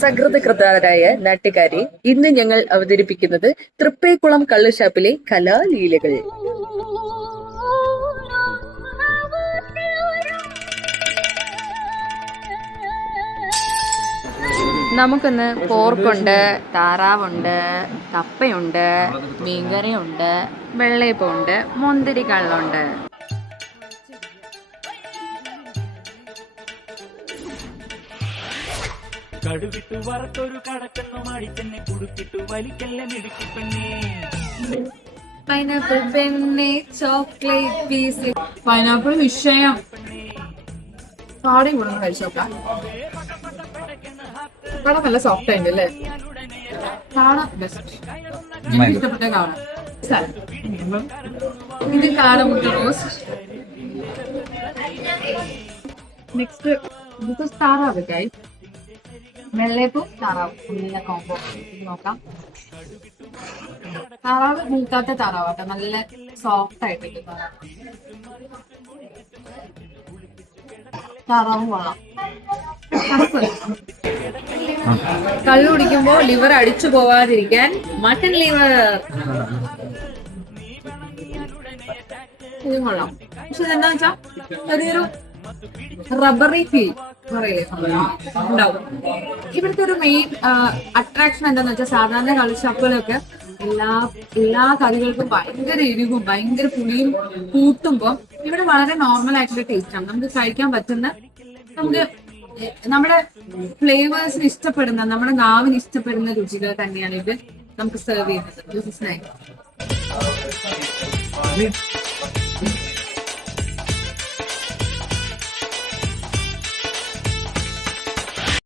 സകൃതകൃതാരായ നാട്ടുകാരെ, ഇന്ന് ഞങ്ങൾ അവതരിപ്പിക്കുന്നത് തൃപ്പേക്കുളം കള്ളുഷാപ്പിലെ കലാലീലകൾ. നമുക്കിന്ന് പോർക്കുണ്ട്, താറാവുണ്ട്, കപ്പയുണ്ട്, മീൻകറിയുണ്ട്, വെള്ളയപ്പമുണ്ട്, മുന്തിരി കള്ളുണ്ട്. കടുകിട്ടു വറുത്തൊരു കടക്കണ്ണു മാടിത്തന്നെ കുടുക്കിട്ടു വലിക്കല്ലേ മിടുക്കിപ്പെണ്ണേ. പൈനാപ്പിൾ പെണ്ണെ ചോക്ലേറ്റ് പീസ്. പൈനാപ്പിൾ വിഷയം പാടയും കൂടെ കഴിച്ചോക്കാം. കട നല്ല സോഫ്റ്റ് ആയിട്ട് അല്ലേ? കാട ബെസ്റ്റ്, എനിക്ക് ഇഷ്ടപ്പെട്ട കാട. ഇത് കാടമുട്ട റോസ്റ്റ്. നെക്സ്റ്റ് ഇത് താറാവ് കൈ, വെള്ളയപ്പും താറാവും നല്ല കോമ്പോ. നോക്കാം. താറാവ് മൂക്കാത്ത താറാവട്ടെ, നല്ല സോഫ്റ്റ് ആയിട്ട് താറാവും കൊള്ളാം. കള്ളു കുടിക്കുമ്പോ ലിവർ അടിച്ചു പോവാതിരിക്കാൻ മട്ടൺ ലിവർ ഇതും കൊള്ളാം. പക്ഷെ എന്താ വെച്ചാ ചെറിയൊരു റബ്ബറി ഫീൽ ഉണ്ടാവും. ഇവിടുത്തെ ഒരു മെയിൻ അട്രാക്ഷൻ എന്താന്ന് വെച്ചാൽ സാധാരണ കളിഷാപ്പുകളൊക്കെ എല്ലാ കറികൾക്കും ഭയങ്കര എരിവും ഭയങ്കര പുളിയും കൂട്ടുമ്പോ ഇവിടെ വളരെ നോർമൽ ആയിട്ടുള്ള ടേസ്റ്റ് ആണ്. നമുക്ക് കഴിക്കാൻ പറ്റുന്ന, നമുക്ക് നമ്മുടെ ഫ്ലേവേഴ്സിന് ഇഷ്ടപ്പെടുന്ന, നമ്മുടെ നാവിന് ഇഷ്ടപ്പെടുന്ന രുചികൾ തന്നെയാണ് ഇത് നമുക്ക് സെർവ് ചെയ്യുന്നത്. This is nice.